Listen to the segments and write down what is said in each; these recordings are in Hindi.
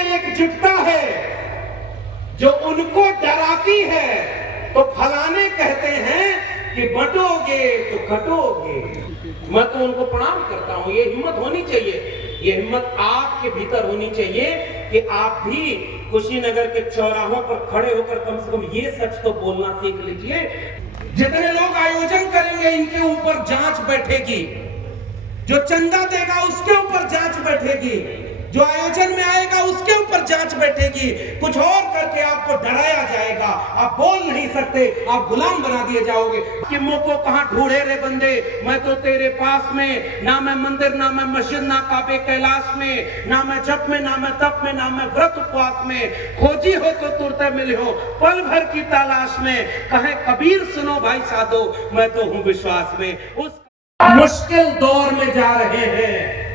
में एकजुटता है जो उनको डराती है, तो फलाने कहते हैं कि बटोगे तो कटोगे। मैं तो उनको प्रणाम करता हूं। ये हिम्मत होनी चाहिए, ये हिम्मत आपके भीतर होनी चाहिए कि आप भी कुशीनगर के चौराहों पर खड़े होकर कम से कम ये सच तो बोलना सीख लीजिए। जितने लोग आयोजन करेंगे इनके ऊपर जांच बैठेगी, जो चंदा देगा उसके ऊपर जांच बैठेगी, जो आयोजन में आएगा उसके ऊपर जांच बैठेगी। कुछ और करके आपको डराया जाएगा, आप बोल नहीं सकते, आप गुलाम बना दिए जाओगे कि मुंह को कहां ढूंढे रे बंदे, मैं तो तेरे पास में, ना मैं मंदिर ना मैं मस्जिद ना काबे कैलाश में, ना मैं जप में ना मैं तप में ना मैं व्रत उपवास में, खोजी हो तो तुरते मिले हो पल भर की तलाश में, कहे कबीर सुनो भाई साधो मैं तो हूं विश्वास में। उस मुश्किल दौर में जा रहे हैं।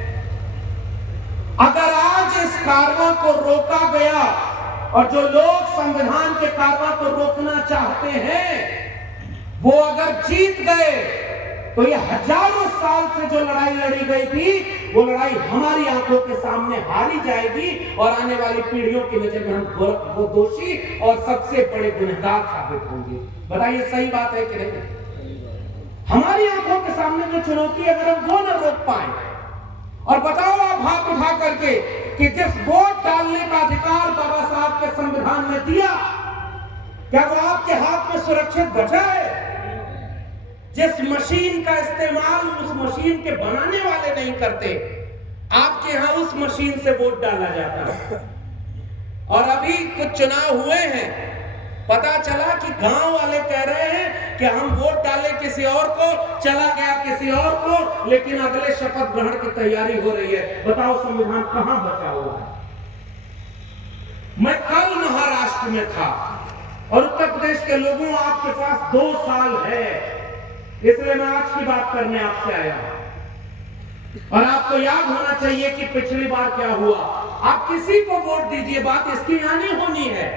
अगर आज इस कारवां को रोका गया और जो लोग संविधान के कारवां को रोकना चाहते हैं वो अगर जीत गए तो ये हजारों साल से जो लड़ाई लड़ी गई थी वो लड़ाई हमारी आंखों के सामने हारी जाएगी और आने वाली पीढ़ियों की नजर में हम वो दोषी और सबसे बड़े गुनहगार साबित होंगे। बताइए सही बात है कि नहीं? हमारी आंखों के सामने जो चुनौती अगर हम वो न रोक पाए, और बताओ आप हाथ उठा करके कि जिस वोट डालने का अधिकार बाबा साहब के संविधान में दिया, क्या वो आपके हाथ में सुरक्षित बचा है? जिस मशीन का इस्तेमाल उस मशीन के बनाने वाले नहीं करते, आपके यहां उस मशीन से वोट डाला जाता है। और अभी कुछ चुनाव हुए हैं, पता चला कि गांव वाले कह रहे हैं कि हम वोट डाले किसी और को, चला गया किसी और को, लेकिन अगले शपथ ग्रहण की तैयारी हो रही है। बताओ संविधान कहां बचा हुआ है? मैं कल महाराष्ट्र में था और उत्तर प्रदेश के लोगों, आपके पास 2 साल है, इसलिए मैं आज की बात करने आपसे आया। और आपको याद होना चाहिए कि पिछली बार क्या हुआ। आप किसी को वोट दीजिए, बात इसकी यहां नहीं होनी है।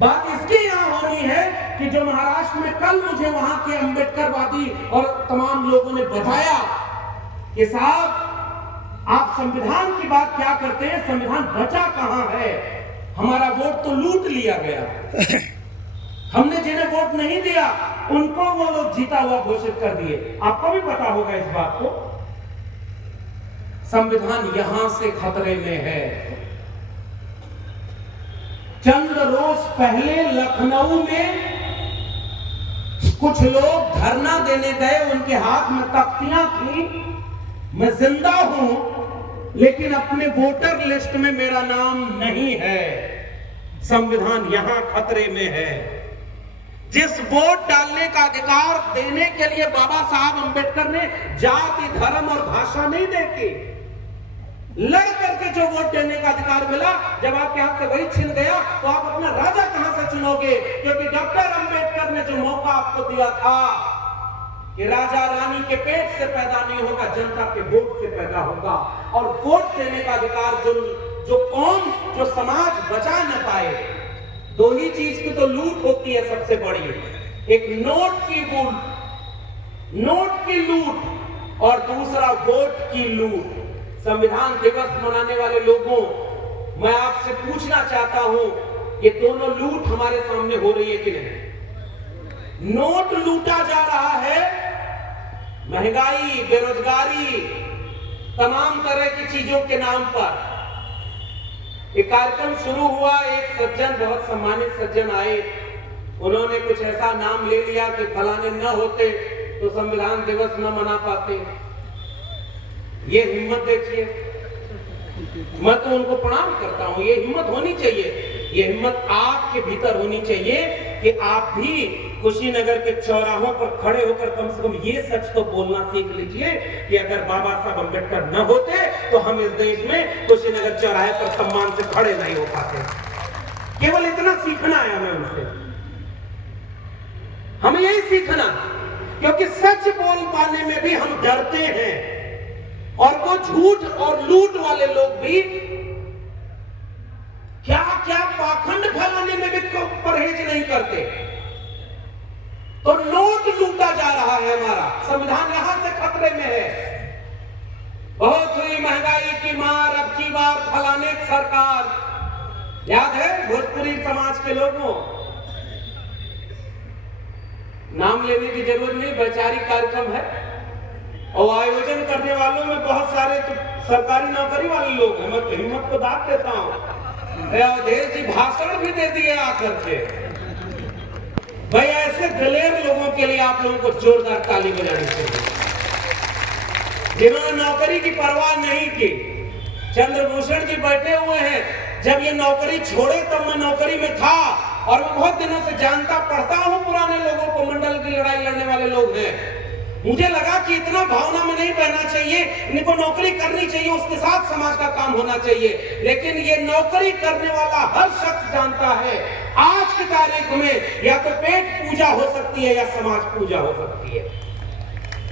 बात इसकी यहां होनी है कि जो महाराष्ट्र में कल मुझे वहां के अंबेडकरवादी और तमाम लोगों ने बताया कि साहब आप संविधान की बात क्या करते हैं, संविधान बचा कहां है, हमारा वोट तो लूट लिया गया। हमने जिन्हें वोट नहीं दिया उनको वो लोग जीता हुआ घोषित कर दिए। आपको भी पता होगा इस बात को। संविधान यहां से खतरे में है। चंद रोज पहले लखनऊ में कुछ लोग धरना देने गए, उनके हाथ में तख्तियां थी, मैं जिंदा हूं लेकिन अपने वोटर लिस्ट में मेरा नाम नहीं है। संविधान यहां खतरे में है। जिस वोट डालने का अधिकार देने के लिए बाबा साहब अंबेडकर ने जाति धर्म और भाषा नहीं देखी, लड़ करके जो वोट देने का अधिकार मिला, जब आपके हाथ से वही छिन गया तो आप अपना राजा कहां से चुनोगे? क्योंकि डॉक्टर अंबेडकर ने जो मौका आपको दिया था कि राजा रानी के पेट से पैदा नहीं होगा, जनता के वोट से पैदा होगा। और वोट देने का अधिकार जो कौम, जो समाज बचा न पाए, 2 ही चीज की तो लूट होती है सबसे बड़ी, एक नोट की लूट और दूसरा वोट की लूट। संविधान दिवस मनाने वाले लोगों, मैं आपसे पूछना चाहता हूं, ये दोनों लूट हमारे सामने हो रही है कि नहीं? नोट लूटा जा रहा है, महंगाई, बेरोजगारी, तमाम तरह की चीजों के नाम पर। एक कार्यक्रम शुरू हुआ, एक सज्जन, बहुत सम्मानित सज्जन आए, उन्होंने कुछ ऐसा नाम ले लिया कि फलाने न होते तो संविधान दिवस न मना पाते। ये हिम्मत देखिए, मैं तो उनको प्रणाम करता हूं। ये हिम्मत होनी चाहिए, ये हिम्मत आपके भीतर होनी चाहिए कि आप भी कुशीनगर के चौराहों पर खड़े होकर कम से कम ये सच तो बोलना सीख लीजिए कि अगर बाबा साहब अंबेडकर न होते तो हम इस देश में कुशीनगर चौराहे पर सम्मान से खड़े नहीं हो पाते। केवल इतना सीखना है हमें उनसे, हमें यही सीखना, क्योंकि सच बोल पाने में भी हम डरते हैं और वो झूठ और लूट वाले लोग भी क्या क्या पाखंड फैलाने में भी परहेज नहीं करते। तो नोट लूटा जा रहा है हमारा, संविधान यहां से खतरे में है। बहुत हुई महंगाई की मार, अब की बार फलाने सरकार, याद है भोजपुरी समाज के लोगों, नाम लेने की जरूरत नहीं, वैचारिक कार्यक्रम है और आयोजन करने वालों में बहुत सारे तो सरकारी नौकरी वाले लोग हैं। मैं हिम्मत को दाद देता हूं, अवधेश जी भाषण भी दे दिए आकर के। भाई ऐसे दलेर लोगों के लिए आप लोगों को जोरदार ताली बजानी चाहिए, जिन्होंने नौकरी की परवाह नहीं की। चंद्रभूषण जी बैठे हुए हैं, जब ये नौकरी छोड़े तब मैं नौकरी में था और मैं बहुत दिनों से जानता पढ़ता हूं पुराने लोगों को, मंडल की लड़ाई लड़ने वाले लोग हैं। मुझे लगा कि इतना भावना में नहीं बहना चाहिए, इनको नौकरी करनी चाहिए, उसके साथ समाज का काम होना चाहिए। लेकिन ये नौकरी करने वाला हर शख्स जानता है आज की तारीख में या तो पेट पूजा हो सकती है या समाज पूजा हो सकती है।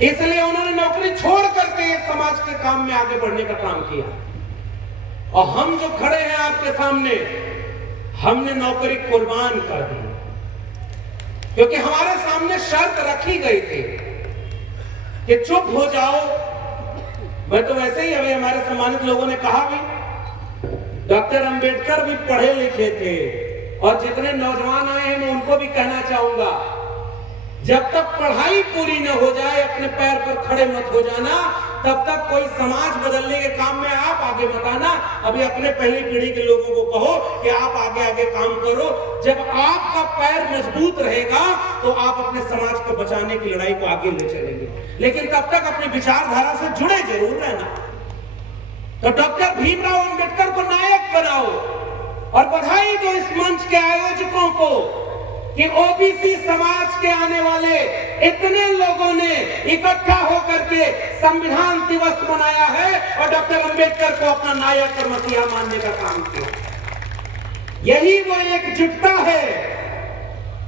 इसलिए उन्होंने नौकरी छोड़ करके समाज के काम में आगे बढ़ने का काम किया। और हम जो खड़े हैं आपके सामने, हमने नौकरी कुर्बान कर दी, क्योंकि हमारे सामने शर्त रखी गई थी कि चुप हो जाओ। मैं तो वैसे ही, अभी हमारे सम्मानित लोगों ने कहा भी, डॉक्टर अंबेडकर भी पढ़े लिखे थे, और जितने नौजवान आए हैं मैं उनको भी कहना चाहूंगा, जब तक पढ़ाई पूरी न हो जाए अपने पैर पर खड़े मत हो जाना, तब तक कोई समाज बदलने के काम में आप आगे मत आना। अभी अपने पहली पीढ़ी के लोगों को कहो कि आप आगे आगे काम करो। जब आपका पैर मजबूत रहेगा तो आप अपने समाज को बचाने की लड़ाई को आगे ले चलेंगे, लेकिन तब तक अपनी विचारधारा से जुड़े जरूर रहना। तो डॉक्टर भीमराव अंबेडकर को नायक बनाओ, और बधाई दो इस मंच के आयोजकों को कि ओबीसी समाज के आने वाले इतने लोगों ने इकट्ठा होकर के संविधान दिवस मनाया है और डॉक्टर अंबेडकर को अपना नायक और मसीहा मानने का काम किया। यही वो एकजुटता है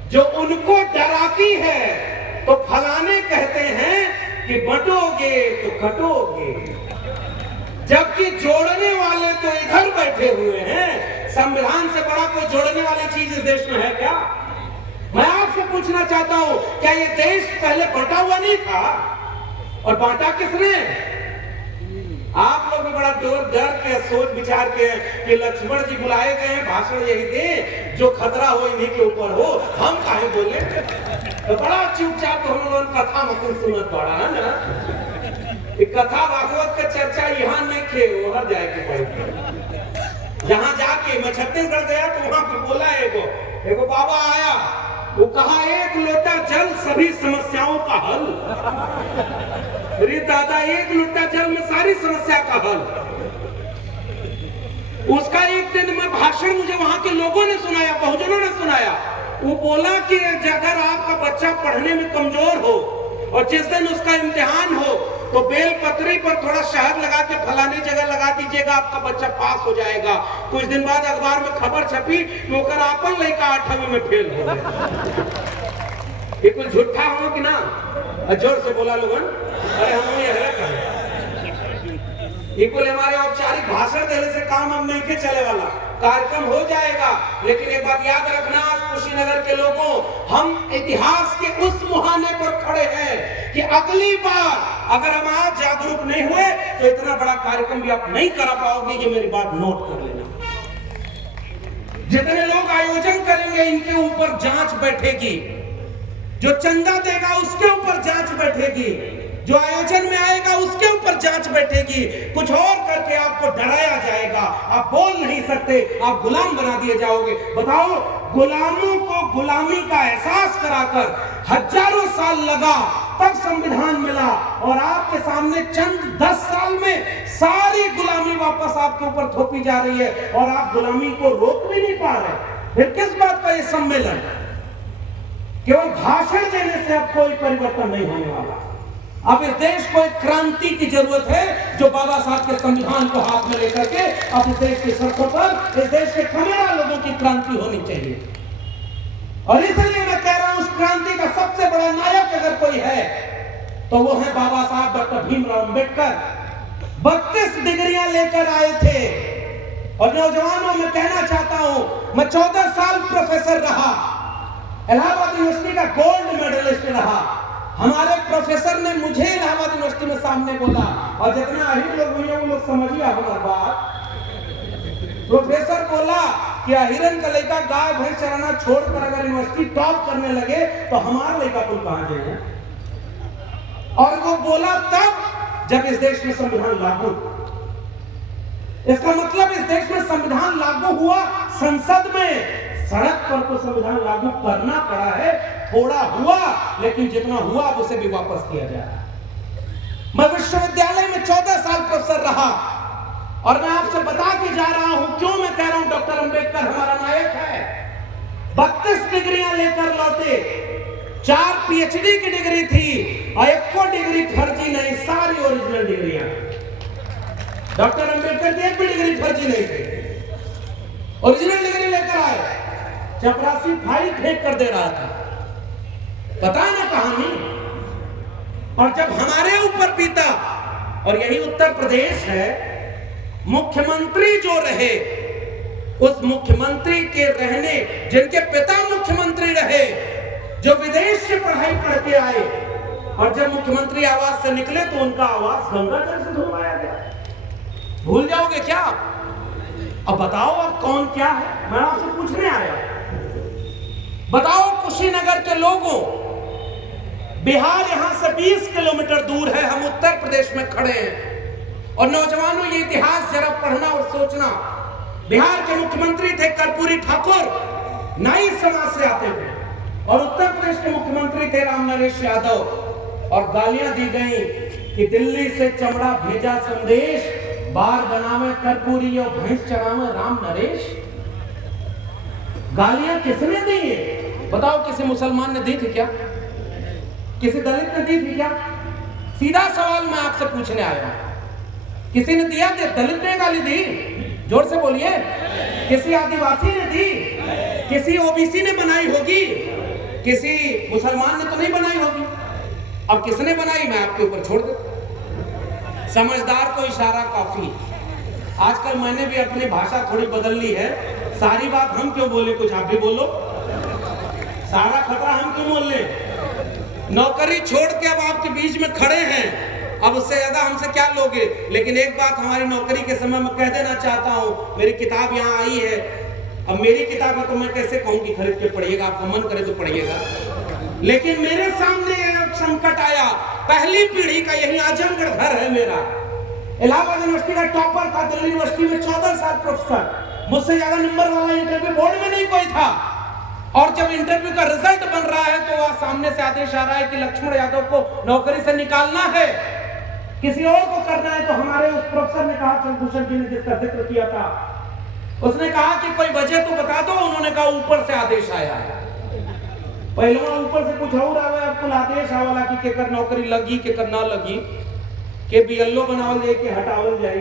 जो उनको डराती है। तो फलाने कहते हैं कि बंटोगे तो कटोगे, जबकि जोड़ने वाले तो इधर बैठे हुए हैं। संविधान से बड़ा कोई जोड़ने वाली चीज इस देश में है क्या? मैं आपसे पूछना चाहता हूं, क्या ये देश पहले बंटा हुआ नहीं था? और बांटा किसने? आप लोग भी बड़ा डर के सोच विचार के कि लक्ष्मण जी बुलाए गए हैं, भाषण यही दे, जो खतरा हो इन्हीं के ऊपर हो, हम काहे बोले? तो बड़ा चुपचाप हम लोगों ने कथा मतलब सुनत पड़ा है ना। कथा भागवत का चर्चा यहाँ नहीं खे, वहां जाके पड़े। जहां जाके मैं छत्तीसगढ़ गया तो वहां पर बोला एगो बाबा आया, वो कहा एक लोटा जल सभी समस्याओं का हल। अरे दादा, एक लोटा जल में सारी समस्या का हल। उसका एक दिन में भाषण मुझे वहां के लोगों ने सुनाया, बहुजनों ने सुनाया। वो बोला कि अगर आपका बच्चा पढ़ने में कमजोर हो और जिस दिन उसका इम्तिहान हो तो बेल पत्री पर थोड़ा शहद लगा के फलानी जगह लगा दीजिएगा, आपका बच्चा पास हो जाएगा। कुछ दिन बाद अखबार में खबर छपी कि ओकर आपन लड़का 8वीं में फेल हो गया। ये कुछ झूठा हो कि ना? जोर से बोला लोगन, अरे हम ये है हमारे औपचारिक भाषण देने से काम हम नहीं के चले वाला, कार्यक्रम हो जाएगा। लेकिन एक बात याद रखना कुशीनगर के लोगों, हम इतिहास के उस मुहाने पर खड़े हैं कि अगली बार अगर हम आज जागरूक नहीं हुए तो इतना बड़ा कार्यक्रम भी आप नहीं कर पाओगे। ये मेरी बात नोट कर लेना। जितने लोग आयोजन करेंगे इनके ऊपर जांच बैठेगी, जो चंदा देगा उसके ऊपर जांच बैठेगी, जो आयोजन में आएगा उसके ऊपर जांच बैठेगी। कुछ और करके आपको डराया जाएगा, आप बोल नहीं सकते, आप गुलाम बना दिए जाओगे। बताओ, गुलामों को गुलामी का एहसास कराकर हजारों साल लगा, तब संविधान मिला, और आपके सामने चंद 10 साल में सारी गुलामी वापस आपके ऊपर थोपी जा रही है और आप गुलामी को रोक भी नहीं पा रहे। फिर किस बात का ये सम्मेलन? केवल भाषण देने से अब कोई परिवर्तन नहीं होने वाला। अब इस देश को एक क्रांति की जरूरत है, जो बाबा साहब के संविधान को हाथ में लेकर के अब इस देश की सड़कों पर इस देश के कमेरा लोगों की क्रांति होनी चाहिए। और इसलिए मैं कह रहा हूं, उस क्रांति का सबसे बड़ा नायक अगर कोई है तो वो है बाबा साहब डॉक्टर भीमराव अंबेडकर। 32 डिग्रियां लेकर आए थे। और नौजवानों में कहना चाहता हूं, मैं 14 साल प्रोफेसर रहा, इलाहाबाद यूनिवर्सिटी का गोल्ड मेडलिस्ट रहा। हमारे प्रोफेसर ने मुझे इलाहाबाद यूनिवर्सिटी में सामने बोला, और जितना अहिर लोग हुए वो लोग समझिए हमारी बात। प्रोफेसर बोला कि हिरन का लड़का गाय भैंस चराना छोड़कर अगर यूनिवर्सिटी टॉप करने लगे तो हमारा लड़का कुल कहां जाएगा। और वो बोला तब जब इस देश में संविधान लागू। इसका मतलब इस देश में संविधान लागू हुआ संसद में, सड़क पर तो संविधान लागू करना पड़ा है। थोड़ा हुआ, लेकिन जितना हुआ अब उसे भी वापस किया जाए। मैं विश्वविद्यालय में 14 साल प्रोफेसर रहा और मैं आपसे बता के जा रहा हूं, क्यों मैं कह रहा हूं डॉक्टर अंबेडकर हमारा नायक है। 32 डिग्रियां लेकर लौटे, 4 पीएचडी की डिग्री थी और 1 डिग्री फर्जी नहीं, सारी ओरिजिनल डिग्रियां। डॉक्टर अंबेडकर की एक भी डिग्री फर्जी नहीं थी, ओरिजिनल डिग्री लेकर आए। चपरासी फाइल फेंक कर दे रहा था, पता है ना कहानी। और जब हमारे ऊपर बीता, और यही उत्तर प्रदेश है, मुख्यमंत्री जो रहे, उस मुख्यमंत्री के रहने, जिनके पिता मुख्यमंत्री रहे, जो विदेश से पढ़ाई करके आए, और जब मुख्यमंत्री आवास से निकले तो उनका आवास गंगाजल से धुलवाया गया। भूल जाओगे क्या? अब बताओ अब कौन क्या है। मैं आपसे पूछने आया, बताओ कुशीनगर के लोगों, बिहार यहां से 20 किलोमीटर दूर है, हम उत्तर प्रदेश में खड़े हैं। और नौजवानों, ये इतिहास जरा पढ़ना और सोचना। बिहार के मुख्यमंत्री थे कर्पूरी ठाकुर, नाई समाज से आते थे, और उत्तर प्रदेश के मुख्यमंत्री थे राम नरेश यादव। और गालियां दी गई कि दिल्ली से चमड़ा भेजा संदेश, बार बनावे कर्पूरी और भैंस चरावे राम नरेश। गालियां किसने दी है? बताओ, किसी मुसलमान ने दी थी क्या? किसी दलित ने दी थी क्या? सीधा सवाल मैं आपसे पूछने आया हूं, किसी ने दिया? दलित ने गाली दी? जोर से बोलिए। किसी आदिवासी ने दी? किसी ओबीसी ने बनाई होगी? किसी मुसलमान ने तो नहीं बनाई होगी। अब किसने बनाई मैं आपके ऊपर छोड़ देता। समझदार को इशारा काफी। आजकल मैंने भी अपनी भाषा थोड़ी बदल ली है। सारी बात हम क्यों बोले, कुछ आप भी बोलो। सारा खतरा हम क्यों बोल ले? नौकरी छोड़ के अब आपके बीच में खड़े हैं, अब उससे ज्यादा हमसे क्या लोगे। लेकिन एक बात हमारी नौकरी के समय में कह देना चाहता हूं, मेरी किताब यहाँ आई है। अब मेरी किताब है तो मैं कैसे कहूं कि खरीद के पढ़िएगा, आपको मन करे तो पढ़िएगा। लेकिन मेरे सामने संकट आया, पहली पीढ़ी का यही आजमगढ़ घर है मेरा। इलाहाबाद यूनिवर्सिटी का टॉपर था, दिल्ली यूनिवर्सिटी में 14 साल प्रोफेसर, मुझसे ज्यादा नंबर वाला इंटरव्यू बोर्ड में नहीं कोई था। और जब इंटरव्यू का रिजल्ट बन रहा है तो वहां सामने से आदेश आ रहा है कि लक्ष्मण यादव को नौकरी से निकालना है, किसी और को करना है। तो हमारे उस प्रोफेसर ने कहा, चंद्रभूषण जी ने जिसका जिक्र किया था, उसने कहा कि कोई वजह तो बता दो। उन्होंने कहा ऊपर से आदेश आया है। पहले ऊपर से कुछ और आवे, अब कुल आदेश आवाला कि केकर नौकरी लगी केकर ना लगी, के बीएलओ बनावल जाए के हटावल जाए।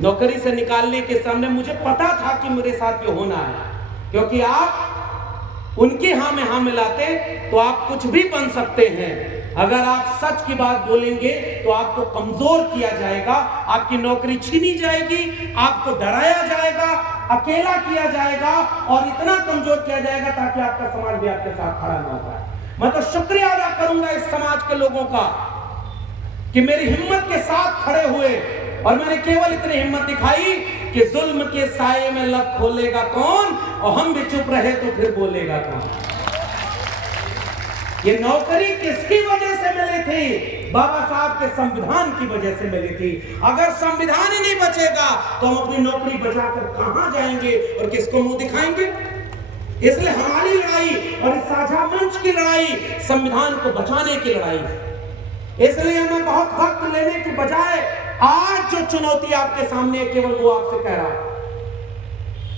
नौकरी से निकालने के सामने मुझे पता था कि मेरे साथ ये होना है, क्योंकि आप उनके हाँ में हाँ मिलाते तो आप कुछ भी बन सकते हैं। अगर आप सच की बात बोलेंगे तो आपको कमजोर किया जाएगा, आपकी नौकरी छीनी जाएगी, आपको डराया जाएगा, अकेला किया जाएगा और इतना कमजोर किया जाएगा ताकि आपका समाज भी आपके साथ खड़ा ना हो पाए। मैं तो शुक्रिया अदा करूंगा इस समाज के लोगों का कि मेरी हिम्मत के साथ खड़े हुए, और मैंने केवल इतनी हिम्मत दिखाई कि जुल्म के साये में लब खोलेगा कौन, और हम भी चुप रहे तो फिर बोलेगा कौन। ये नौकरी किसकी वजह से मिली थी? बाबा साहब के संविधान की वजह से मिली थी। अगर संविधान ही नहीं बचेगा तो हम अपनी नौकरी बचाकर कहां जाएंगे और किसको मुंह दिखाएंगे? इसलिए हमारी लड़ाई और इस साझा मंच की लड़ाई संविधान को बचाने की लड़ाई। इसलिए मैं बहुत वक्त लेने की बजाय आज जो चुनौती आपके सामने है केवल वो आपसे कह रहा हूं।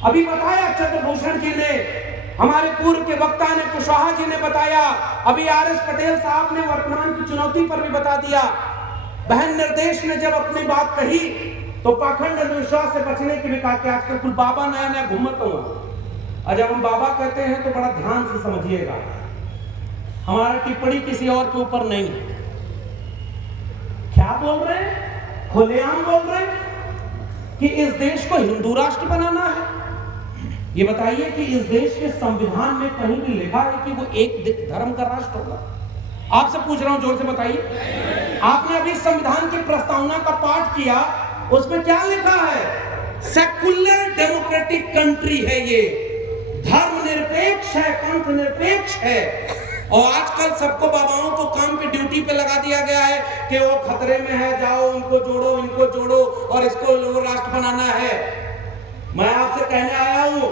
अभी बताया चंद्रभूषण जी ने, हमारे पूर्व के वक्ता ने, कुशवाहा जी ने बताया, अभी आर.एस. पटेल साहब ने वर्तमान की चुनौती पर भी बता दिया। बहन निर्देश ने जब अपनी बात कही तो पाखंड अंधविश्वास से बचने की भी कहा कि आजकल कुल बाबा नया नया घूमत हुआ। और जब हम बाबा कहते हैं तो बड़ा ध्यान से समझिएगा, हमारा टिप्पणी किसी और के ऊपर नहीं। क्या बोल रहे हैं? खुलेआम बोल रहे हैं कि इस देश को हिंदू राष्ट्र बनाना है। ये बताइए कि इस देश के संविधान में कहीं भी लिखा है कि वो एक धर्म का राष्ट्र होगा? आपसे पूछ रहा हूं, जोर से बताइए। आपने अभी संविधान की प्रस्तावना का पाठ किया, उसमें क्या लिखा है? सेक्युलर डेमोक्रेटिक डेमोक्रेटिक कंट्री है, ये धर्मनिरपेक्ष है, पंथ निरपेक्ष है। और आजकल सबको बाबाओं को काम पे ड्यूटी पे लगा दिया गया है कि वो खतरे में है, जाओ इनको जोड़ो और इसको राष्ट्र बनाना है। मैं आपसे कहने आया हूं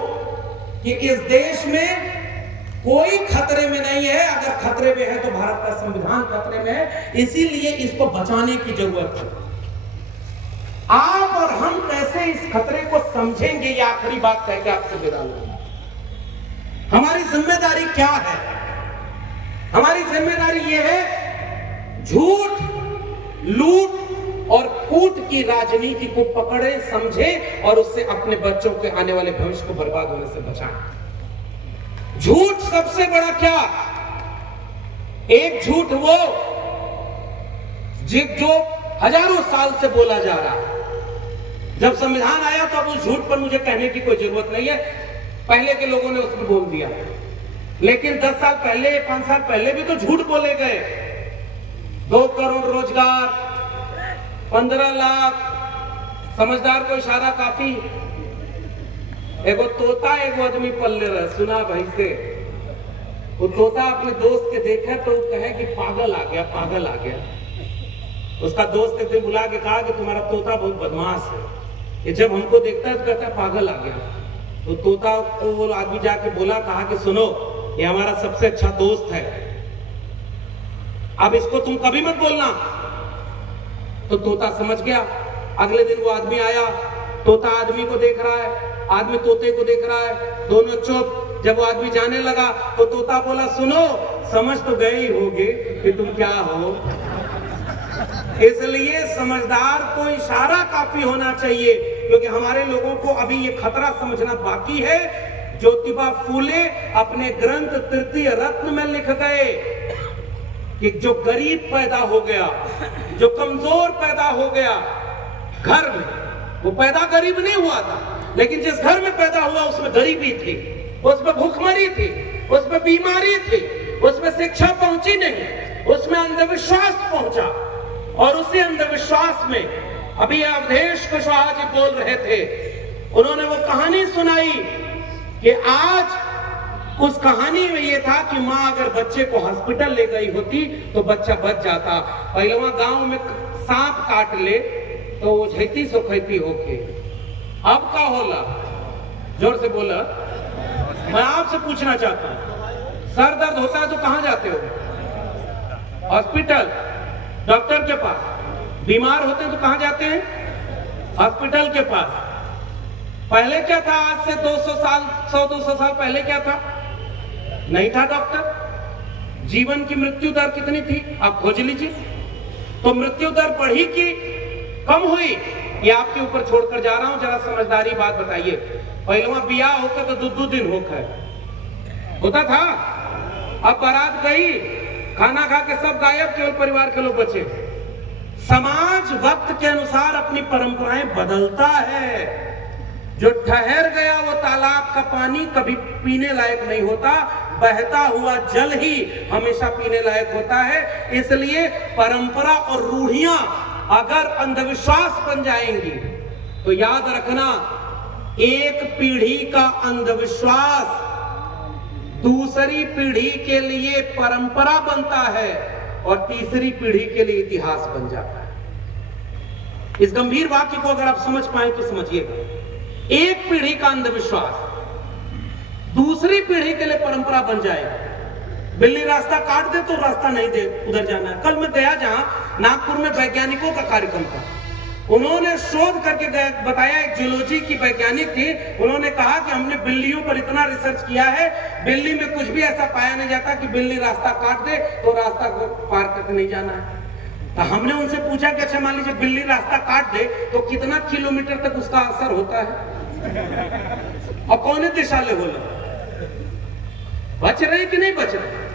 कि इस देश में कोई खतरे में नहीं है। अगर खतरे में है तो भारत का संविधान खतरे में है, इसीलिए इसको बचाने की जरूरत है। आप और हम कैसे इस खतरे को समझेंगे, ये आखिरी बात कह के आपसे विदा लूंगा। हमारी जिम्मेदारी क्या है? हमारी जिम्मेदारी ये है, झूठ, लूट और फूट की राजनीति को पकड़े, समझे और उससे अपने बच्चों के आने वाले भविष्य को बर्बाद होने से बचाएं। झूठ सबसे बड़ा क्या? एक झूठ वो जो हजारों साल से बोला जा रहा है। जब संविधान आया तो अब उस झूठ पर मुझे कहने की कोई जरूरत नहीं है, पहले के लोगों ने उसमें बोल दिया। लेकिन 10 साल पहले, 5 साल पहले भी तो झूठ बोले गए। 2 करोड़ रोजगार, 15 लाख, समझदार को इशारा काफी। एगो तोता एगो आदमी पल्ले रहे, सुना भाई से। वो तोता अपने दोस्त के देखे तो कहे कि पागल आ गया, पागल आ गया। उसका दोस्त एक दिन बुला के कहा कि तुम्हारा तोता बहुत बदमाश है, ये जब हमको देखता है तो कहता है पागल आ गया। तो तोता को वो आदमी जाके बोला, कहा कि सुनो, ये हमारा सबसे अच्छा दोस्त है, अब इसको तुम कभी मत बोलना। तो तोता समझ गया। अगले दिन वो आदमी आया, तोता आदमी को देख रहा है, आदमी तोते को देख रहा है, दोनों चुप। जब वो आदमी जाने लगा तो तोता बोला, सुनो, समझ तो गए ही होगे कि तुम क्या हो, इसलिए समझदार को इशारा काफी होना चाहिए। क्योंकि हमारे लोगों को अभी ये खतरा समझना बाकी है। ज्योतिबा फूले अपने ग्रंथ तृतीय रत्न में लिख गए कि जो गरीब पैदा हो गया, जो कमजोर पैदा हो गया घर में, वो पैदा गरीब नहीं हुआ था, लेकिन जिस घर में पैदा हुआ उसमें गरीबी थी, उसमें भूखमरी थी, उसमें बीमारी थी, उसमें शिक्षा पहुंची नहीं, उसमें अंधविश्वास पहुंचा। और उसी अंधविश्वास में अभी अवधेश कुशवाहा जी बोल रहे थे, उन्होंने वो कहानी सुनाई कि आज उस कहानी में ये था कि माँ अगर बच्चे को हॉस्पिटल ले गई होती तो बच्चा बच जाता। पहलवा गांव में सांप काट ले तो वो झैती सो खैती होके, अब का होला? जोर से बोला। मैं आपसे पूछना चाहता हूं, सर दर्द होता है तो कहां जाते हो? हॉस्पिटल, डॉक्टर के पास। बीमार होते हैं तो कहां जाते हैं? हॉस्पिटल के पास। पहले क्या था? आज से 200 साल, 100-200 साल पहले क्या था? नहीं था डॉक्टर। जीवन की मृत्यु दर कितनी थी आप खोज लीजिए। तो मृत्यु दर बढ़ी कि कम हुई, ये आपके ऊपर छोड़कर जा रहा हूं। जरा समझदारी बात बताइए। पहलवा बियाह होता तो 2 दिन होता था। अब बारात गई, खाना खा के सब गायब, केवल परिवार के लोग बचे। समाज वक्त के अनुसार अपनी परंपराएं बदलता है। जो ठहर गया वो तालाब का पानी कभी पीने लायक नहीं होता, बहता हुआ जल ही हमेशा पीने लायक होता है। इसलिए परंपरा और रूढ़ियां अगर अंधविश्वास बन जाएंगी तो याद रखना, एक पीढ़ी का अंधविश्वास दूसरी पीढ़ी के लिए परंपरा बनता है और तीसरी पीढ़ी के लिए इतिहास बन जाता है। इस गंभीर वाक्य को अगर आप समझ पाए तो समझिएगा। एक पीढ़ी का अंधविश्वास दूसरी पीढ़ी के लिए परंपरा बन जाएगा। बिल्ली रास्ता काट दे तो रास्ता नहीं दे, उधर जाना है। कल मैं गया जहां नागपुर में वैज्ञानिकों का कार्यक्रम था, उन्होंने शोध करके बताया, एक जूलॉजी की वैज्ञानिक थी, उन्होंने कहा कि हमने बिल्लियों पर इतना रिसर्च किया है, बिल्ली में कुछ भी ऐसा पाया नहीं जाता कि बिल्ली रास्ता काट दे तो रास्ता को पार करके नहीं जाना है। तो हमने उनसे पूछा कि अच्छा मान लीजिए बिल्ली रास्ता काट दे तो कितना किलोमीटर तक उसका असर होता है और कौन दिशा ले बोला, बच रहे कि नहीं बच रहे?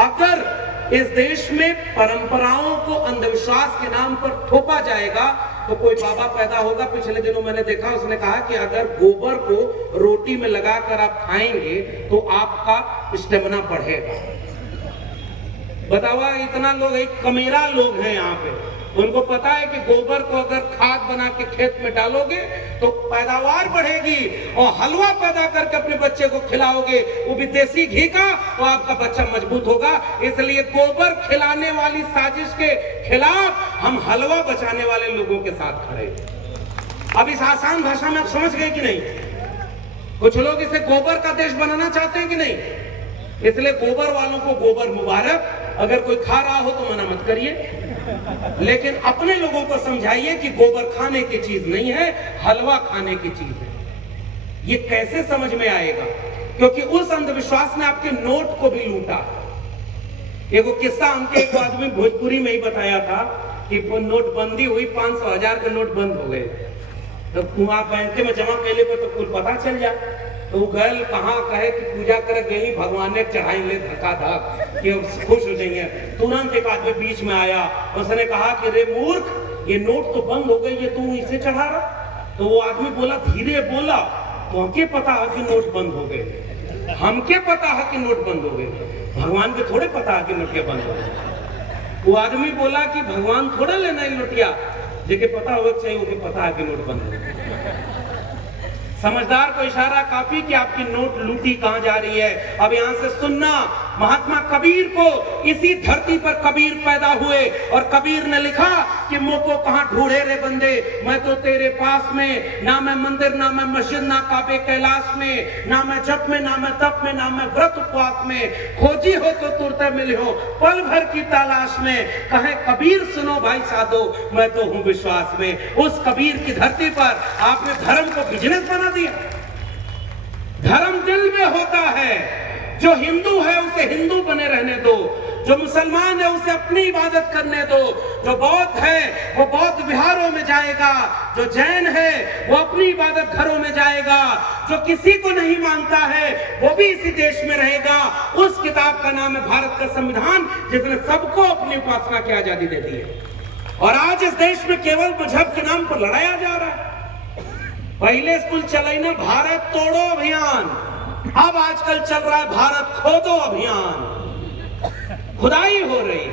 अगर इस देश में परंपराओं को अंधविश्वास के नाम पर थोपा जाएगा तो कोई बाबा पैदा होगा। पिछले दिनों मैंने देखा, उसने कहा कि अगर गोबर को रोटी में लगाकर आप खाएंगे तो आपका स्टेमिना बढ़ेगा। बताओ, इतना लोग, एक कमेरा लोग हैं यहाँ पे, उनको पता है कि गोबर को अगर खाद बना के खेत में डालोगे तो पैदावार बढ़ेगी, और हलवा पैदा करके अपने बच्चे को खिलाओगे, वो भी देसी घी का, तो आपका बच्चा मजबूत होगा। इसलिए गोबर खिलाने वाली साजिश के खिलाफ हम हलवा बचाने वाले लोगों के साथ खड़े। अब इस आसान भाषा में आप समझ गए कि नहीं? कुछ लोग इसे गोबर का देश बनाना चाहते हैं कि नहीं? इसलिए गोबर वालों को गोबर मुबारक। अगर कोई खा रहा हो तो मना मत करिए, लेकिन अपने लोगों को समझाइए कि गोबर खाने की चीज नहीं है, हलवा खाने की चीज है। ये कैसे समझ में आएगा? क्योंकि उस अंधविश्वास ने आपके नोट को भी लूटा। एगो किस्सा हमके एक आदमी भोजपुरी में ही बताया था कि वो नोटबंदी हुई, 500,000 के नोट बंद हो गए, तो वहां बैंक में जमा कैले पे तो कुछ पता चल जाए। तो वो गल कहाँ कहे कि पूजा करे गई, भगवान ने चढ़ाएंगे धक्का धक कि खुश हो जाएंगे। तुरंत एक आदमी बीच में आया, उसने कहा कि रे मूर्ख, ये नोट तो बंद हो गई है, तू इसे चढ़ा रहा। तो वो आदमी बोला, धीरे बोला, तो हमके पता है कि नोट बंद हो गए, हमके पता है कि नोट बंद हो गए, भगवान के थोड़े पता है कि नोटिया बंद हो गए। वो आदमी बोला कि भगवान थोड़ा लेना है नोटिया, जेके पता होगा चाहिए, उनके पता है कि नोट बंद हो गए। समझदार को इशारा काफी कि आपकी नोट लूटी कहां जा रही है। अब यहां से सुनना, महात्मा कबीर को इसी धरती पर कबीर पैदा हुए, और कबीर ने लिखा कि मोको कहां ढूंढे रे बंदे, मैं तो तेरे पास में, ना मैं मंदिर ना मैं मस्जिद ना काबे कैलाश में, ना मैं जप में ना मैं तप में, ना मैं व्रत उपवास में, खोजी हो तो तुरते मिले हो पल भर की तलाश में। कहे कबीर सुनो भाई साधो, मैं तो हूं विश्वास में। उस कबीर की धरती पर आपने धर्म को बिजनेस बना दिया। धर्म दिल में होता है। जो हिंदू है उसे हिंदू बने रहने दो, जो मुसलमान है उसे अपनी इबादत करने दो, जो बौद्ध है वो बौद्ध विहारों में जाएगा, जो जैन है वो अपनी इबादत घरों में जाएगा, जो किसी को नहीं मानता है वो भी इसी देश में रहेगा। उस किताब का नाम है भारत का संविधान, जिसने सबको अपनी उपासना की आजादी दे दी है। और आज इस देश में केवल मजहब के नाम पर लड़ाया जा रहा है। पहले स्कूल चले ना भारत तोड़ो अभियान, अब आजकल चल रहा है भारत खोदो अभियान। खुदाई हो रही,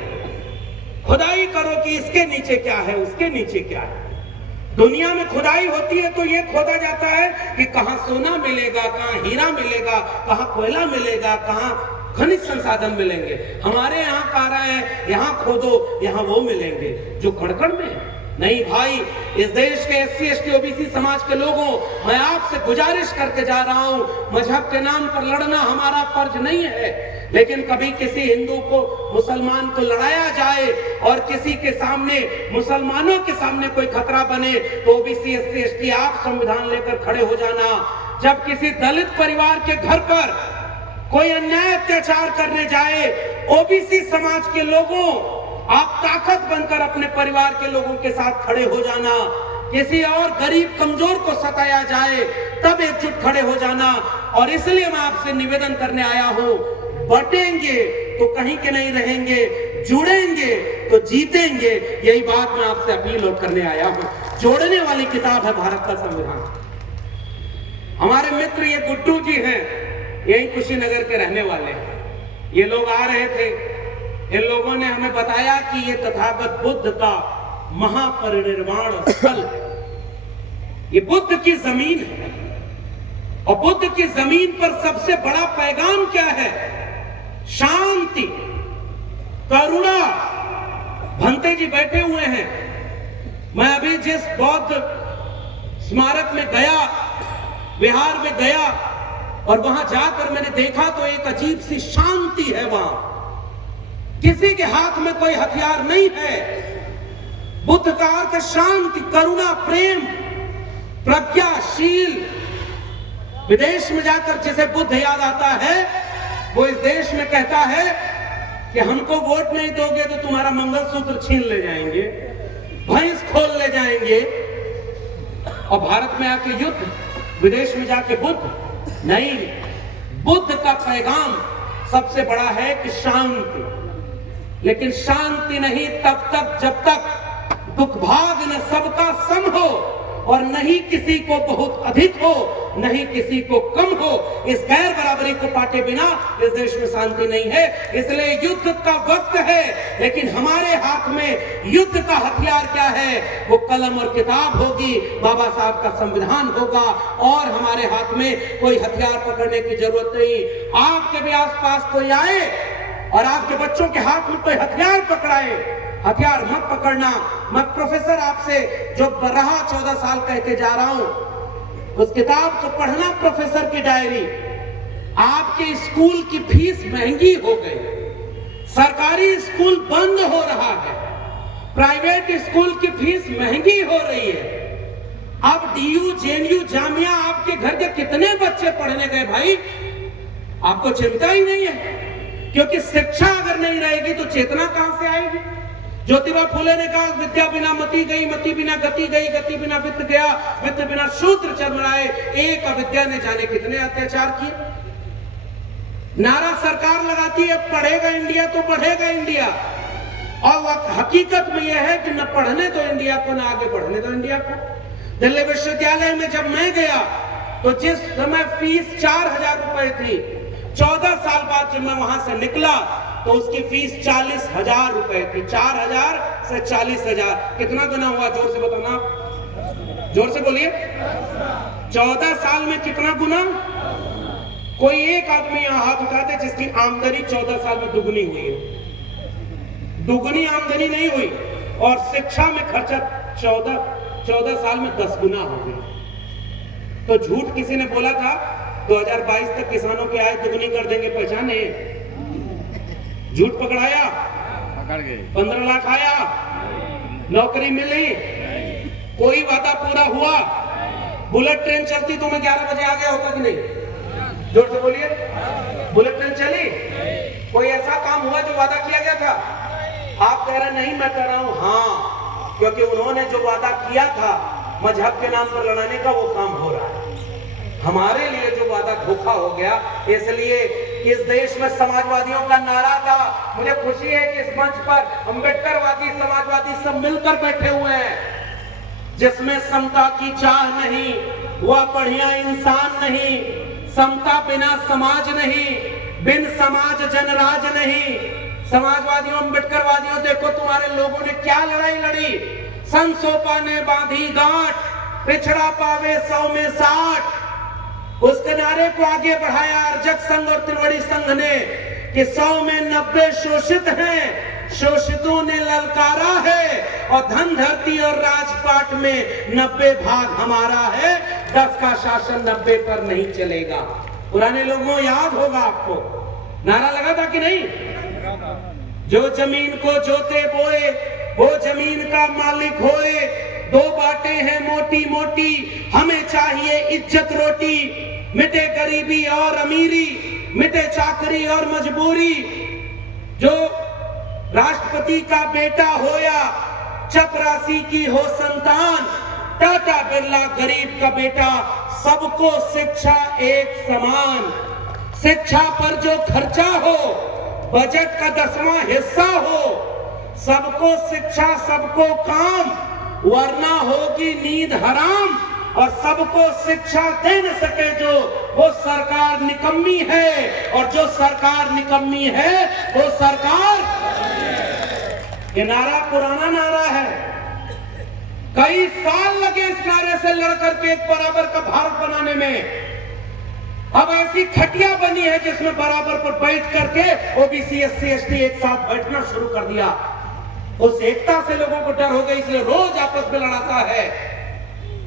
खुदाई करो कि इसके नीचे क्या है, उसके नीचे क्या है। दुनिया में खुदाई होती है तो ये खोदा जाता है कि कहां सोना मिलेगा, कहां हीरा मिलेगा, कहां कोयला मिलेगा, कहां खनिज संसाधन मिलेंगे। हमारे यहाँ कह रहा है यहाँ खोदो, यहाँ वो मिलेंगे जो खड़खड़ में। नहीं भाई, इस देश के SC ST OBC समाज के लोगों, मैं आपसे गुजारिश करके जा रहा हूं, मजहब के नाम पर लड़ना हमारा फर्ज नहीं है, लेकिन कभी किसी हिंदू को, मुसलमान को लड़ाया जाए और किसी के सामने, मुसलमानों के सामने कोई खतरा बने तो OBC SC ST आप संविधान लेकर खड़े हो जाना। जब किसी दलित परिवार के घर पर कोई अन्याय अत्याचार करने जाए, OBC समाज के लोगों, आप ताकत बनकर अपने परिवार के लोगों के साथ खड़े हो जाना। किसी और गरीब कमजोर को सताया जाए तब एकजुट खड़े हो जाना। और इसलिए मैं आपसे निवेदन करने आया हूं, बटेंगे तो कहीं के नहीं रहेंगे, जुड़ेंगे तो जीतेंगे। यही बात मैं आपसे अपील और करने आया हूं। जोड़ने वाली किताब है भारत का संविधान। हमारे मित्र ये गुड्डू जी हैं, यही कुशीनगर के रहने वाले हैं। ये लोग आ रहे थे, इन लोगों ने हमें बताया कि ये तथागत बुद्ध का महापरिनिर्वाण स्थल है, ये बुद्ध की जमीन है। और बुद्ध की जमीन पर सबसे बड़ा पैगाम क्या है? शांति, करुणा। भंते जी बैठे हुए हैं, मैं अभी जिस बौद्ध स्मारक में गया, विहार में गया, और वहां जाकर मैंने देखा तो एक अजीब सी शांति है वहां। किसी के हाथ में कोई हथियार नहीं है। बुद्ध का अर्थ है शांति, करुणा, प्रेम, प्रज्ञाशील। विदेश में जाकर जिसे बुद्ध याद आता है वो इस देश में कहता है कि हमको वोट नहीं दोगे तो तुम्हारा मंगलसूत्र छीन ले जाएंगे, भैंस खोल ले जाएंगे। और भारत में आके युद्ध, विदेश में जाके बुद्ध नहीं। बुद्ध का पैगाम सबसे बड़ा है कि शांति, लेकिन शांति नहीं तब तक जब तक दुख भाग न सबका सम हो और नहीं किसी को बहुत अधिक हो, नहीं किसी को कम हो। इस गैर बराबरी को पाटे बिना इस देश में शांति नहीं है। इसलिए युद्ध का वक्त है, लेकिन हमारे हाथ में युद्ध का हथियार क्या है? वो कलम और किताब होगी, बाबा साहब का संविधान होगा, और हमारे हाथ में कोई हथियार पकड़ने की जरूरत नहीं। आपके भी आसपास कोई आए और आपके बच्चों के हाथ में कोई हथियार पकड़ाए, हथियार मत पकड़ना। मैं प्रोफेसर आपसे जो रहा 14 साल कह के जा रहा हूं, उस किताब को पढ़ना, प्रोफेसर की डायरी। आपके स्कूल की फीस महंगी हो गई, सरकारी स्कूल बंद हो रहा है, प्राइवेट स्कूल की फीस महंगी हो रही है। अब डीयू, जेएनयू, जामिया आपके घर के कितने बच्चे पढ़ने गए भाई? आपको चिंता ही नहीं है, क्योंकि शिक्षा अगर नहीं रहेगी तो चेतना कहां से आएगी? ज्योतिबा फुले ने कहा, विद्या बिना मति गई, मति बिना गति गई, गति बिना वित्त गया, वित्त बिना शूद्र चरमराए। एक अविद्या ने जाने कितने अत्याचार किए। नारा सरकार लगाती है, पढ़ेगा इंडिया तो बढ़ेगा इंडिया, और हकीकत में यह है कि न पढ़ने दो इंडिया को, न आगे बढ़ने दो इंडिया को। दिल्ली विश्वविद्यालय में जब मैं गया तो जिस समय फीस 4000 रुपए थी, 14 साल बाद जब मैं वहां से निकला तो उसकी फीस 40,000 रुपए थी। 4000 से 40,000, कितना गुना हुआ? जोर से बताना, जोर से बोलिए। 14 साल में कितना गुना? कोई एक आदमी यहां हाथ उठाते जिसकी आमदनी 14 साल में दुगनी हुई है। दुगनी आमदनी नहीं हुई, और शिक्षा में खर्चा 14 साल में 10 गुना हो गया। तो झूठ किसी ने बोला था 2022 तक किसानों की आय दुगनी कर देंगे, पहचाने? झूठ पकड़ाया, पकड़ गए। 15 लाख आया, नौकरी मिली, कोई वादा पूरा हुआ? बुलेट ट्रेन चलती तो मैं 11 बजे आ गया होता कि नहीं? जोर से बोलिए। बुलेट ट्रेन चली? कोई ऐसा काम हुआ जो वादा किया गया था? आप कह रहे नहीं, मैं कह रहा हूं हाँ, क्योंकि उन्होंने जो वादा किया था मजहब के नाम पर लड़ाने का, वो काम हो रहा है। हमारे लिए जो वादा धोखा हो गया, इसलिए इस देश में समाजवादियों का नारा था। मुझे खुशी है कि इस मंच पर अम्बेडकरवादी, समाजवादी सब मिलकर बैठे हुए हैं। जिसमें समता की चाह नहीं, वह बढ़िया इंसान नहीं। समता बिना समाज नहीं, बिन समाज जनराज नहीं। समाजवादियों, अम्बेडकरवादियों, देखो तुम्हारे लोगों ने क्या लड़ाई लड़ी। सन सोपा ने बांधी गांठ, पिछड़ा पावे 100 में 60। उस नारे को आगे बढ़ाया अर्जक संघ और त्रिवड़ी संघ ने कि 100 में 90 शोषित हैं, शोषितों ने ललकारा है, और धन धरती और राजपाट में 90 भाग हमारा है। 10 का शासन 90 पर नहीं चलेगा। पुराने लोगों याद होगा आपको, नारा लगा था कि नहीं? जो जमीन को जोते बोए, वो जमीन का मालिक होए। 2 बातें हैं मोटी मोटी, हमें चाहिए इज्जत रोटी। मिटे गरीबी और अमीरी, मिटे चाकरी और मजबूरी। जो राष्ट्रपति का बेटा हो या चपरासी की हो संतान, टाटा बिरला गरीब का बेटा, सबको शिक्षा एक समान। शिक्षा पर जो खर्चा हो, बजट का 10वां हिस्सा हो। सबको शिक्षा, सबको काम, वरना होगी नींद हराम। और सबको शिक्षा दे न सके जो, वो सरकार निकम्मी है। और जो सरकार निकम्मी है, वो सरकार। ये नारा पुराना नारा है, कई साल लगे इस नारे से लड़ करके एक बराबर का भारत बनाने में। अब ऐसी खटिया बनी है जिसमें बराबर पर बैठ करके ओबीसी, एससी, एसटी एक साथ बैठना शुरू कर दिया। उस एकता से लोगों को डर हो गई, इसलिए रोज आपस में लड़ाता है।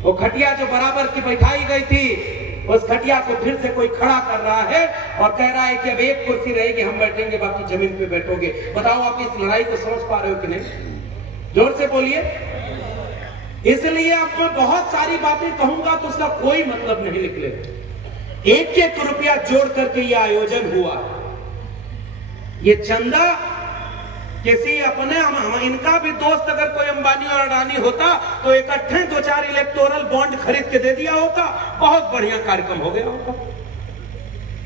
वो खटिया जो बराबर की बैठाई गई थी, उस खटिया को फिर से कोई खड़ा कर रहा है और कह रहा है कि अब एक कुर्सी रहेगी, हम बैठेंगे, बाकी जमीन पे बैठोगे। बताओ आप इस लड़ाई को समझ पा रहे हो कि नहीं? जोर से बोलिए। इसलिए अब मैं बहुत सारी बातें कहूंगा तो उसका कोई मतलब नहीं निकलेगा। 1-1 रुपया जोड़ करके ये आयोजन हुआ। ये चंदा किसी अपने हम इनका भी दोस्त अगर कोई अंबानी और अडानी होता तो इकट्ठे 2-4 इलेक्टोरल बॉन्ड खरीद के दे दिया होता, बहुत बढ़िया कार्यक्रम हो गया होता।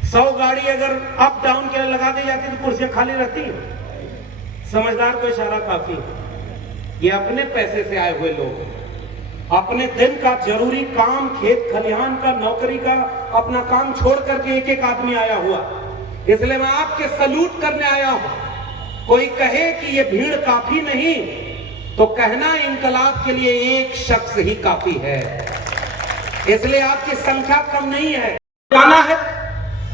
100 गाड़ी अगर अप डाउन के लिए लगा दी जाती तो कुर्सियां खाली रहती। समझदार को इशारा काफी। ये अपने पैसे से आए हुए लोग, अपने दिन का जरूरी काम, खेत खलिहान का, नौकरी का, अपना काम छोड़ करके एक एक आदमी आया हुआ। इसलिए मैं आपके सलूट करने आया हूं। कोई कहे कि ये भीड़ काफी नहीं, तो कहना इंकलाब के लिए एक शख्स ही काफी है। इसलिए आपकी संख्या कम नहीं है, जाना है,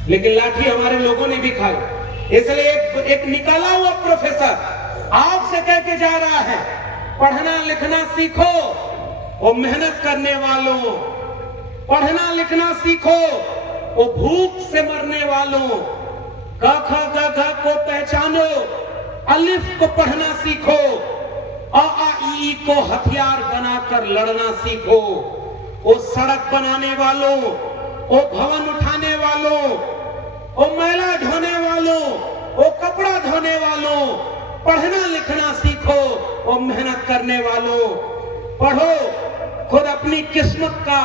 लेकिन लाठी हमारे लोगों ने भी खाई। इसलिए एक निकाला हुआ प्रोफेसर आपसे कह के जा रहा है, पढ़ना लिखना सीखो और मेहनत करने वालों, पढ़ना लिखना सीखो और भूख से मरने वालों, क ख ग घ को पहचानो, अलिफ को पढ़ना सीखो, अ आ इ ई को हथियार बनाकर लड़ना सीखो। वो सड़क बनाने वालों, वो भवन उठाने वालों, वो मैला धोने वालों, वो कपड़ा धोने वालों, पढ़ना लिखना सीखो और मेहनत करने वालों। पढ़ो, खुद अपनी किस्मत का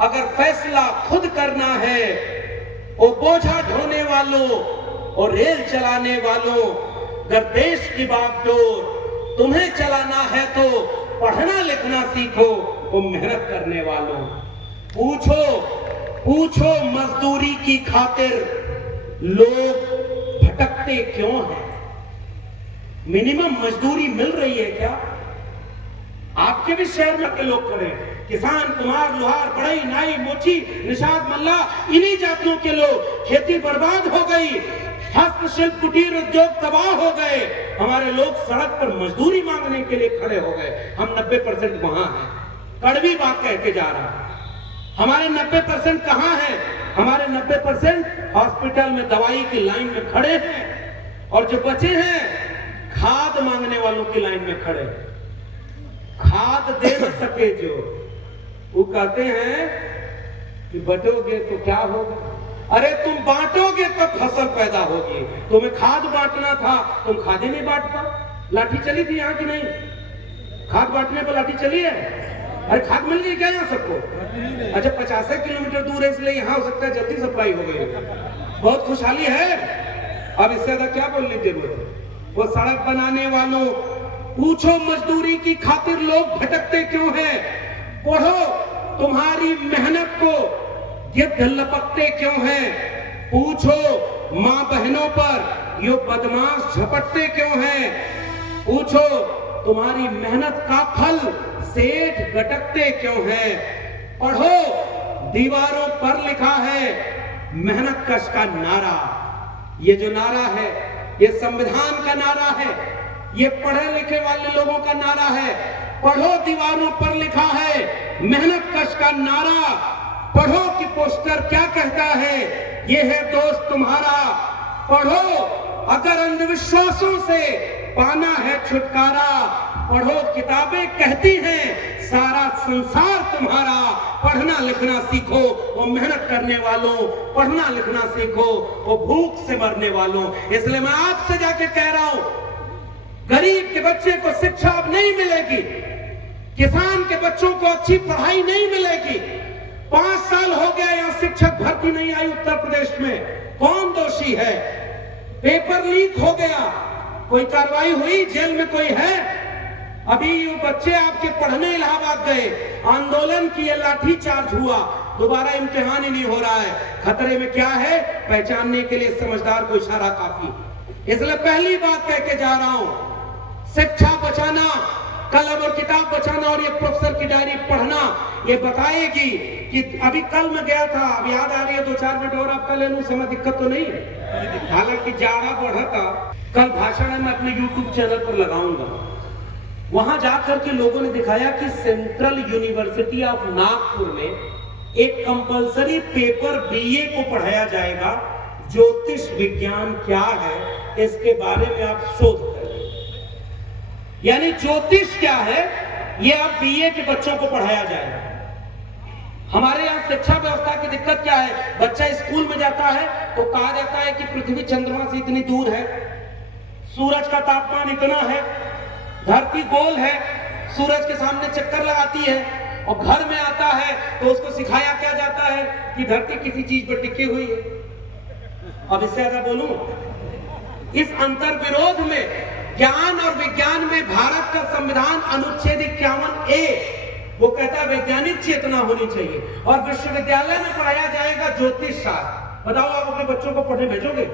अगर फैसला खुद करना है, वो बोझा ढोने वालों और रेल चलाने वालों, अगर देश की बागडोर तुम्हें चलाना है तो पढ़ना लिखना सीखो और मेहनत करने वालों। पूछो पूछो मजदूरी की खातिर लोग भटकते क्यों हैं? मिनिमम मजदूरी मिल रही है क्या? आपके भी शहर में के लोग खड़े हैं, किसान, कुम्हार, लोहार, बढ़ई, नाई, मोची, निषाद, मल्ला, इन्हीं जातियों के लोग। खेती बर्बाद हो गई, हस्तशिल्प कुटीर उद्योग तबाह हो गए, हमारे लोग सड़क पर मजदूरी मांगने के लिए खड़े हो गए। हम 90% वहां हैं। कड़वी बात कह के जा रहा है। हमारे 90% कहां हैं? हमारे 90% हॉस्पिटल में दवाई की लाइन में खड़े हैं, और जो बचे हैं खाद मांगने वालों की लाइन में खड़े हैं। खाद दे सके जो, वो कहते हैं कि बटोगे तो क्या होगा? अरे तुम बांटोगे तब फसल पैदा होगी। तुम्हें खाद बांटना था, तुम खाद ही नहीं बांट पाओ। लाठी चली थी यहाँ की नहीं? खाद बांटने पर लाठी चली है? अरे खाद मिल गई क्या यहाँ सबको? अच्छा 50 किलोमीटर दूर है, इसलिए यहाँ हो सकता है जल्दी सप्लाई हो गई, बहुत खुशहाली है। अब इससे ज्यादा क्या बोलने की जरूरत है? वो सड़क बनाने वालों, पूछो मजदूरी की खातिर लोग भटकते क्यों हैं? पढ़ो, तुम्हारी मेहनत को गिद्ध लपकते क्यों हैं? पूछो मां बहनों पर यो बदमाश झपटते क्यों हैं? पूछो तुम्हारी मेहनत का फल सेठ गटकते क्यों हैं? पढ़ो, दीवारों पर लिखा है मेहनत कश का नारा। ये जो नारा है, ये संविधान का नारा है, ये पढ़े लिखे वाले लोगों का नारा है। पढ़ो, दीवारों पर लिखा है मेहनत कश का नारा। पढ़ो कि पोस्टर क्या कहता है, ये है दोस्त तुम्हारा। पढ़ो, अगर अंधविश्वासों से पाना है छुटकारा। पढ़ो, किताबें कहती हैं सारा संसार तुम्हारा। पढ़ना लिखना सीखो और मेहनत करने वालों, पढ़ना लिखना सीखो और भूख से मरने वालों। इसलिए मैं आपसे जाके कह रहा हूं, गरीब के बच्चे को शिक्षा अब नहीं मिलेगी, किसान के बच्चों को अच्छी पढ़ाई नहीं मिलेगी। 5 साल हो गया यहाँ शिक्षक भर्ती नहीं आई उत्तर प्रदेश में। कौन दोषी है? पेपर लीक हो गया, कोई कार्रवाई हुई? जेल में कोई है? अभी ये बच्चे आपके पढ़ने इलाहाबाद गए, आंदोलन किए, लाठी चार्ज हुआ, दोबारा इम्तिहान ही नहीं हो रहा है। खतरे में क्या है पहचानने के लिए समझदार को इशारा काफी। इसलिए पहली बात कह के जा रहा हूं, शिक्षा बचाना, कलम और किताब बचाना और ये प्रोफेसर की डायरी पढ़ना ये बताएगी कि अभी कल मैं गया था, अब याद आ रही है 2-4 मिनट और आपका ले लूं, समय दिक्कत तो नहीं है? हालांकि जाड़ा बढ़ा था। कल भाषण मैं अपने YouTube चैनल पर लगाऊंगा। वहां जाकर के लोगों ने दिखाया कि सेंट्रल यूनिवर्सिटी ऑफ नागपुर में एक कंपलसरी पेपर BA को पढ़ाया जाएगा, ज्योतिष विज्ञान क्या है इसके बारे में आप शोध करें। यानी ज्योतिष क्या है ये अब BA के बच्चों को पढ़ाया जाएगा। हमारे यहाँ शिक्षा व्यवस्था की दिक्कत क्या है? बच्चा स्कूल में जाता है तो कहा जाता है कि पृथ्वी चंद्रमा से इतनी दूर है, सूरज का तापमान इतना है, धरती गोल है, सूरज के सामने चक्कर लगाती है, और घर में आता है तो उसको सिखाया क्या जाता है कि धरती किसी चीज पर टिकी हुई है। अब इससे ज्यादा बोलूं, इस अंतर विरोध में ज्ञान और विज्ञान में भारत का संविधान अनुच्छेद 51A वो कहता है वैज्ञानिक चेतना होनी चाहिए और विश्वविद्यालय में पढ़ाया जाएगा ज्योतिष शास्त्र। बताओ आप अपने बच्चों को पढ़ने भेजोगे?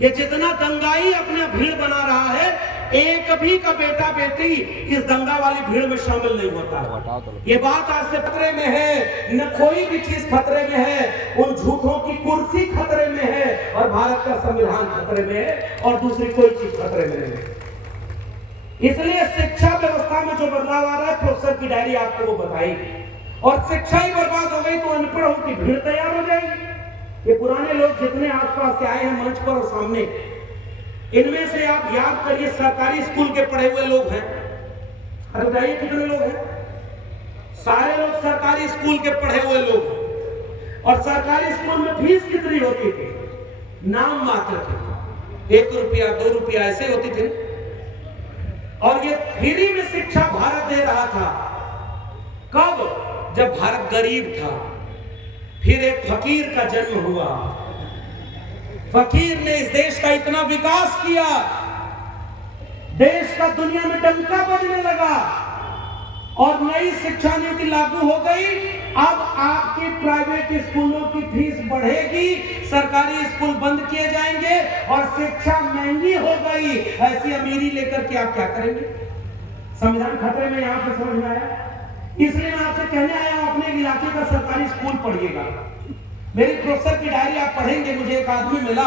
ये जितना दंगाई अपने भीड़ बना रहा है, एक भी का बेटा बेटी इस दंगा वाली भीड़ में शामिल नहीं होता। ये बात आज से खतरे में है, न कोई भी चीज खतरे में है। उन झूठों की कुर्सी खतरे में है और भारत का संविधान खतरे में है और दूसरी कोई चीज खतरे में नहीं है। इसलिए शिक्षा व्यवस्था में जो बदलाव आ रहा है, प्रोफेसर की डायरी आपको वो बताएगी। और शिक्षा ही बर्बाद हो गई तो अनपढ़ों की भीड़ तैयार हो जाएगी। ये पुराने लोग जितने आसपास से आए हैं मंच पर और सामने, इनमें से आप याद करिए सरकारी स्कूल के पढ़े हुए लोग हैं। अरे बताइए कितने लोग हैं? सारे लोग सरकारी स्कूल के पढ़े हुए लोग हैं। और सरकारी स्कूल में फीस कितनी होती थी? नाम मात्र थी, 1 रुपया 2 रुपया ऐसे होती थी। और ये फ्री में शिक्षा भारत दे रहा था। कब? जब भारत गरीब था। फिर एक फकीर का जन्म हुआ। फकीर ने इस देश का इतना विकास किया, देश का दुनिया में डंका बजने लगा और नई शिक्षा नीति लागू हो गई। अब आपके प्राइवेट स्कूलों की फीस बढ़ेगी, सरकारी स्कूल बंद किए जाएंगे और शिक्षा महंगी हो गई। ऐसी अमीरी लेकर के आप क्या करेंगे? संविधान खतरे में, यहां से समझ में आया। इसलिए मैं आपसे कहने आया हूं, अपने इलाके का सरकारी स्कूल पढ़िएगा। मेरी प्रोफेसर की डायरी आप पढ़ेंगे। मुझे एक आदमी मिला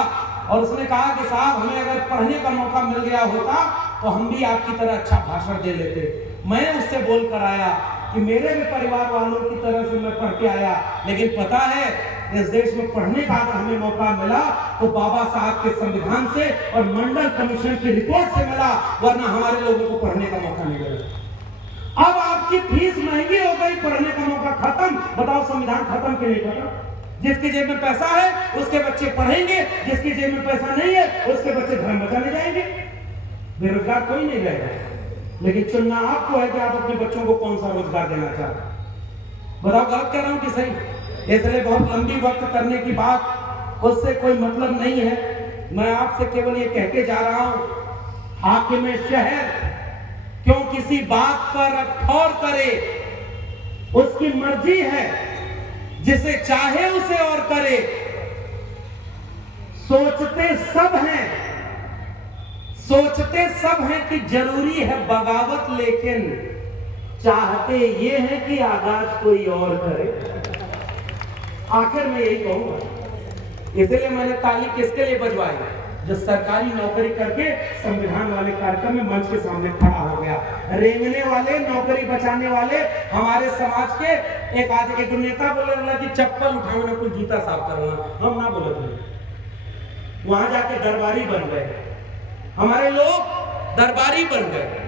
और उसने कहा कि साहब हमें अगर पढ़ने का मौका मिल गया होता तो हम भी आपकी तरह अच्छा भाषण दे लेते। मैं उससे बोल कर आया कि मेरे भी परिवार वालों की तरह से मैं पढ़ के आया, लेकिन पता है इस देश में पढ़ने का अगर हमें मौका मिला तो बाबा साहब के संविधान से और मंडल कमीशन की रिपोर्ट से मिला, वरना हमारे लोगों को पढ़ने का मौका नहीं मिला। अब आपकी फीस महंगी हो गई, पढ़ने का मौका खत्म। बताओ संविधान खत्म कि नहीं खत्म? जिसकी जेब में पैसा है उसके बच्चे पढ़ेंगे, जिसकी जेब में पैसा नहीं है उसके बच्चे धर्म बचाने जाएंगे। बेरोजगार कोई नहीं रहेगा। लेकिन चुनना आपको है कि आप अपने बच्चों को कौन सा रोजगार देना चाहते। बताओ गलत कह रहा हूं कि सही? इसलिए बहुत लंबी वक्त करने की बात, उससे कोई मतलब नहीं है। मैं आपसे केवल ये कह के जा रहा हूं, हाकिम शहर क्यों किसी बात पर अठौर करे? उसकी मर्जी है, जिसे चाहे उसे और करे। सोचते सब हैं कि जरूरी है बगावत, लेकिन चाहते ये हैं कि आगाज कोई और करे। आखिर में यही कहूंगा। इसलिए मैंने ताली किसके लिए बजवाई? जो सरकारी नौकरी करके संविधान वाले कार्यक्रम में मंच के सामने खड़ा हो गया। रेंगने वाले, नौकरी बचाने वाले हमारे समाज के एक नेता बोले कि चप्पल उठाओ ना, कुछ जूता साफ करना। हम ना बोले थे, वहां जाके दरबारी बन गए। हमारे लोग दरबारी बन गए।